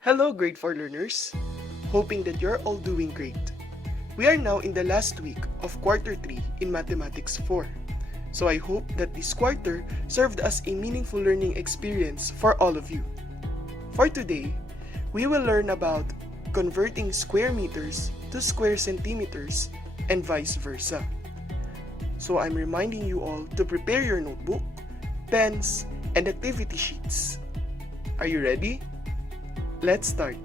Hello grade 4 learners, hoping that you're all doing great. We are now in the last week of quarter 3 in Mathematics 4. So I hope that this quarter served as a meaningful learning experience for all of you. For today, we will learn about converting square meters to square centimeters and vice versa. So I'm reminding you all to prepare your notebook, pens, and activity sheets. Are you ready? Let's start.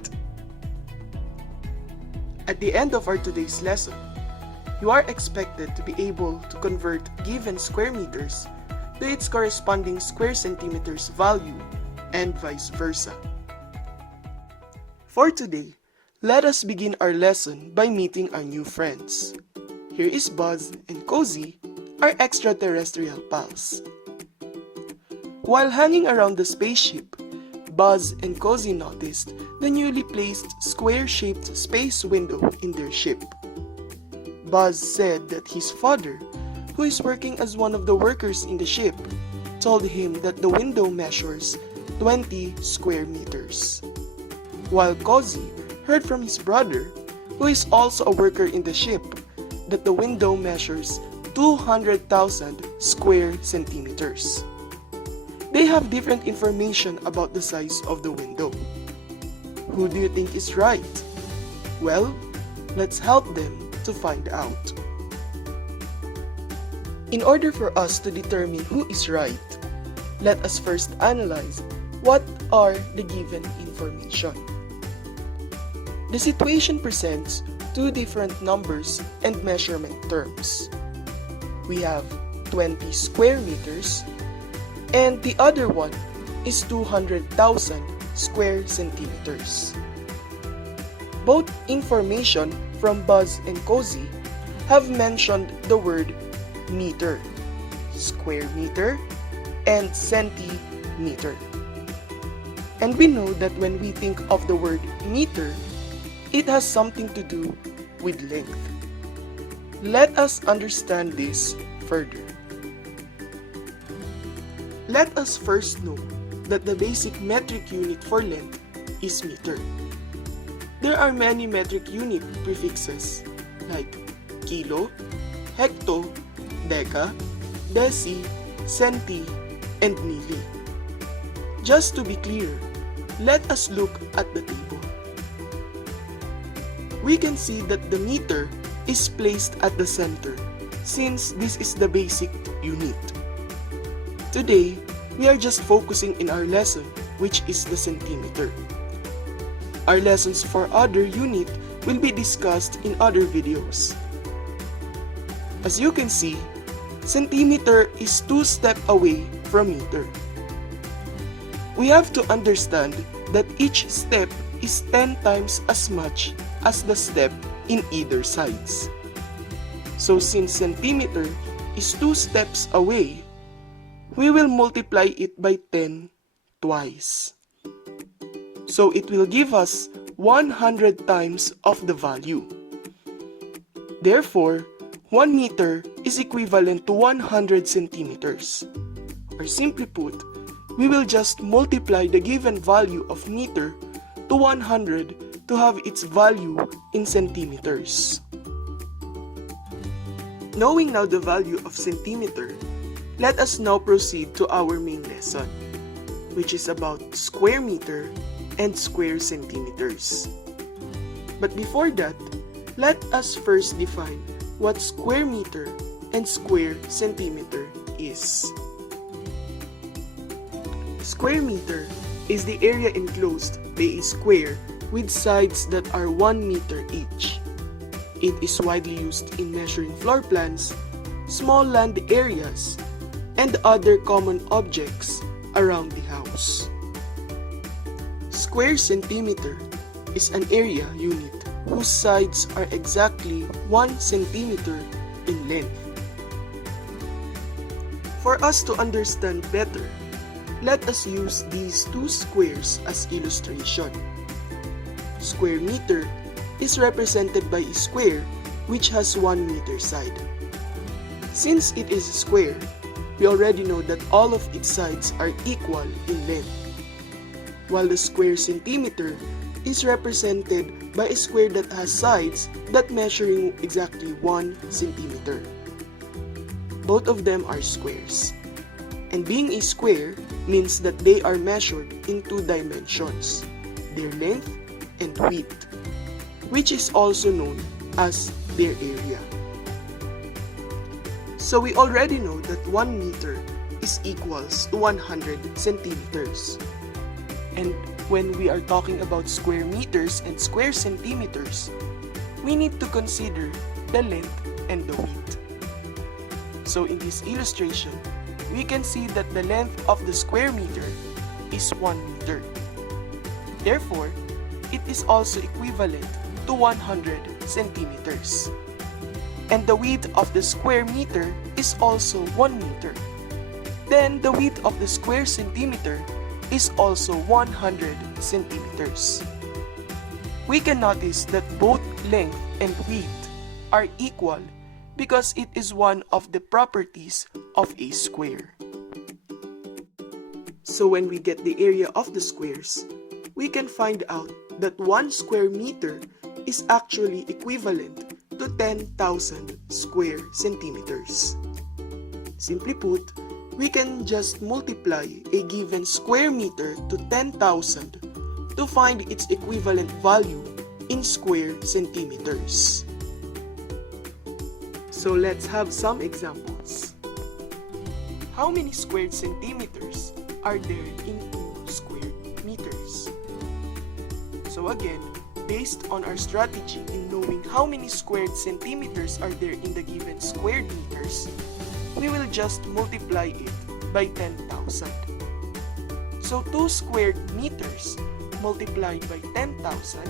At the end of our today's lesson, you are expected to be able to convert given square meters to its corresponding square centimeters value and vice versa. For today, let us begin our lesson by meeting our new friends. Here is Buzz and Cozy, our extraterrestrial pals. While hanging around the spaceship, Buzz and Cozy noticed the newly placed square-shaped space window in their ship. Buzz said that his father, who is working as one of the workers in the ship, told him that the window measures 20 square meters. While Cozy heard from his brother, who is also a worker in the ship, that the window measures 200,000 square centimeters. They have different information about the size of the window. Who do you think is right? Well, let's help them to find out. In order for us to determine who is right, let us first analyze what are the given information. The situation presents two different numbers and measurement terms. We have 20 square meters and the other one is 200,000 square centimeters. Both information from Buzz and Cozy have mentioned the word meter, square meter, and centimeter. And we know that when we think of the word meter, it has something to do with length. Let us understand this further. Let us first know that the basic metric unit for length is meter. There are many metric unit prefixes like kilo, hecto, deca, deci, centi, and milli. Just to be clear, let us look at the table. We can see that the meter is placed at the center since this is the basic unit. Today, we are just focusing in our lesson, which is the centimeter. Our lessons for other unit will be discussed in other videos. As you can see, centimeter is 2 steps away from meter. We have to understand that each step is 10 times as much as the step in either sides. So since centimeter is 2 steps away, we will multiply it by 10 twice. So it will give us 100 times of the value. Therefore, 1 meter is equivalent to 100 centimeters. Or simply put, we will just multiply the given value of meter to 100 to have its value in centimeters. Knowing now the value of centimeter, let us now proceed to our main lesson, which is about square meter and square centimeters. But before that, let us first define what square meter and square centimeter is. Square meter is the area enclosed by a square with sides that are 1 meter each. It is widely used in measuring floor plans, small land areas, and other common objects around the house. Square centimeter is an area unit whose sides are exactly 1 centimeter in length. For us to understand better, let us use these two squares as illustration. Square meter is represented by a square which has 1 meter side. Since it is a square, we already know that all of its sides are equal in length. while the square centimeter is represented by a square that has sides that measuring exactly 1 centimeter. Both of them are squares. And being a square means that they are measured in 2 dimensions, their length and width, which is also known as their area. So we already know that 1 meter is equals to 100 centimeters. And when we are talking about square meters and square centimeters, we need to consider the length and the width. So in this illustration, we can see that the length of the square meter is 1 meter. Therefore, it is also equivalent to 100 centimeters. And the width of the square meter is also 1 meter. Then the width of the square centimeter is also 100 centimeters. We can notice that both length and width are equal because it is one of the properties of a square. So when we get the area of the squares, we can find out that 1 square meter is actually equivalent to 10,000 square centimeters. Simply put, we can just multiply a given square meter to 10,000 to find its equivalent value in square centimeters. So let's have some examples. How many squared centimeters are there in 2 squared meters? So again, based on our strategy in knowing how many squared centimeters are there in the given squared meters, we will just multiply it by 10,000. So 2 squared meters multiplied by 10,000,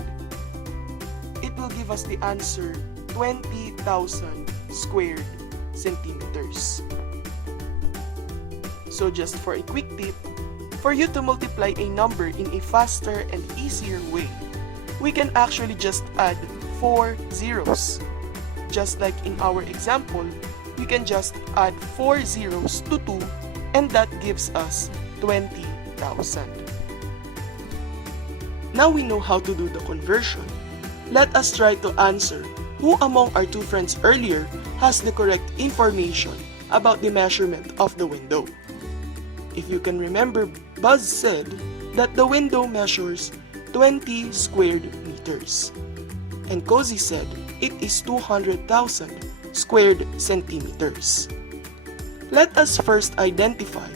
it will give us the answer 20,000 squared centimeters. So just for a quick tip, for you to multiply a number in a faster and easier way, we can actually just add 4 zeros. Just like in our example, we can just add 4 zeros to 2 and that gives us 20,000. Now we know how to do the conversion. Let us try to answer who among our 2 friends earlier has the correct information about the measurement of the window. If you can remember, Buzz said that the window measures 20 squared meters. And Cozy said it is 200,000 squared centimeters. Let us first identify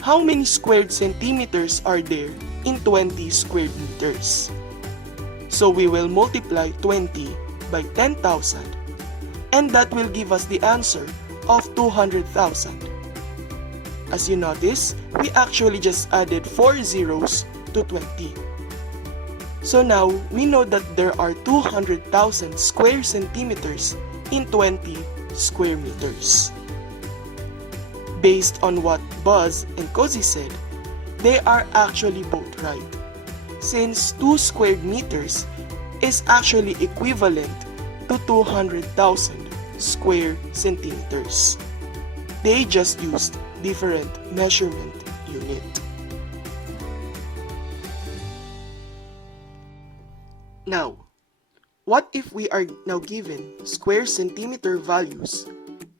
how many squared centimeters are there in 20 squared meters. So we will multiply 20 by 10,000 and that will give us the answer of 200,000. As you notice, we actually just added 4 zeros to 20. So now, we know that there are 200,000 square centimeters in 20 square meters. Based on what Buzz and Cozy said, they are actually both right, since 2 squared meters is actually equivalent to 200,000 square centimeters. They just used different measurement unit. Now, what if we are now given square centimeter values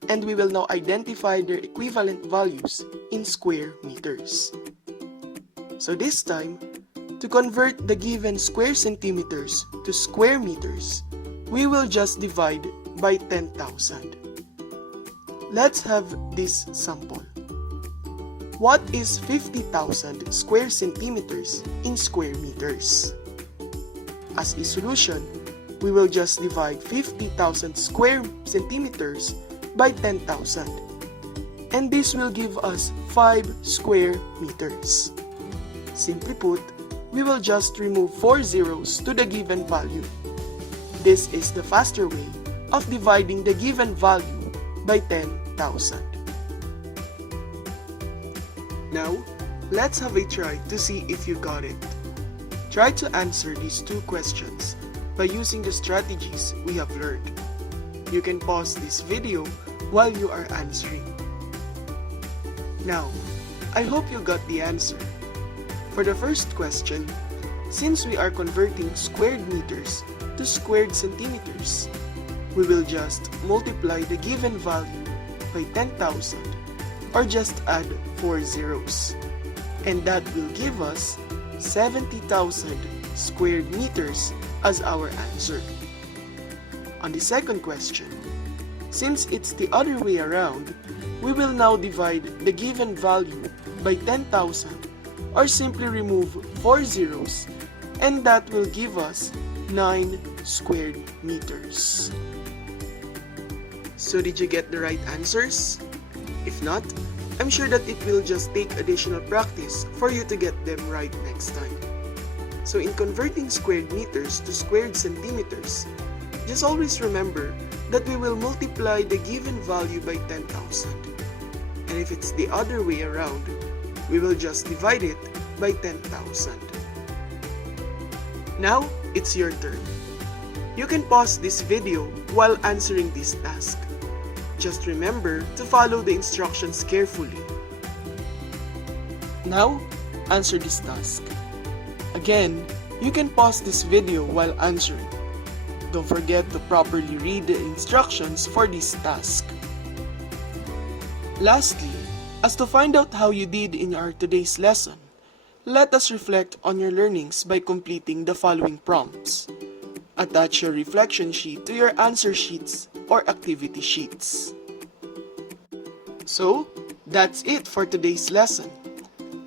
and we will now identify their equivalent values in square meters? So this time, to convert the given square centimeters to square meters, we will just divide by 10,000. Let's have this sample. What is 50,000 square centimeters in square meters? As a solution, we will just divide 50,000 square centimeters by 10,000. And this will give us 5 square meters. Simply put, we will just remove 4 zeros to the given value. This is the faster way of dividing the given value by 10,000. Now, let's have a try to see if you got it. Try to answer these 2 questions by using the strategies we have learned. You can pause this video while you are answering. Now, I hope you got the answer. For the first question, since we are converting squared meters to squared centimeters, we will just multiply the given value by 10,000 or just add 4 zeros. And that will give us 70,000 squared meters as our answer. On the second question, since it's the other way around, we will now divide the given value by 10,000 or simply remove 4 zeros, and that will give us 9 squared meters. So did you get the right answers? If not, I'm sure that it will just take additional practice for you to get them right next time. So in converting squared meters to squared centimeters, just always remember that we will multiply the given value by 10,000. And if it's the other way around, we will just divide it by 10,000. Now, it's your turn. You can pause this video while answering this task. Just remember to follow the instructions carefully. Now, answer this task. Again, you can pause this video while answering. Don't forget to properly read the instructions for this task. Lastly, as to find out how you did in our today's lesson, let us reflect on your learnings by completing the following prompts. Attach your reflection sheet to your answer sheets or activity sheets. So, that's it for today's lesson.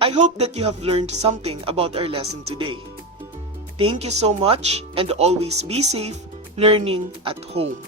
I hope that you have learned something about our lesson today. Thank you so much, and always be safe learning at home.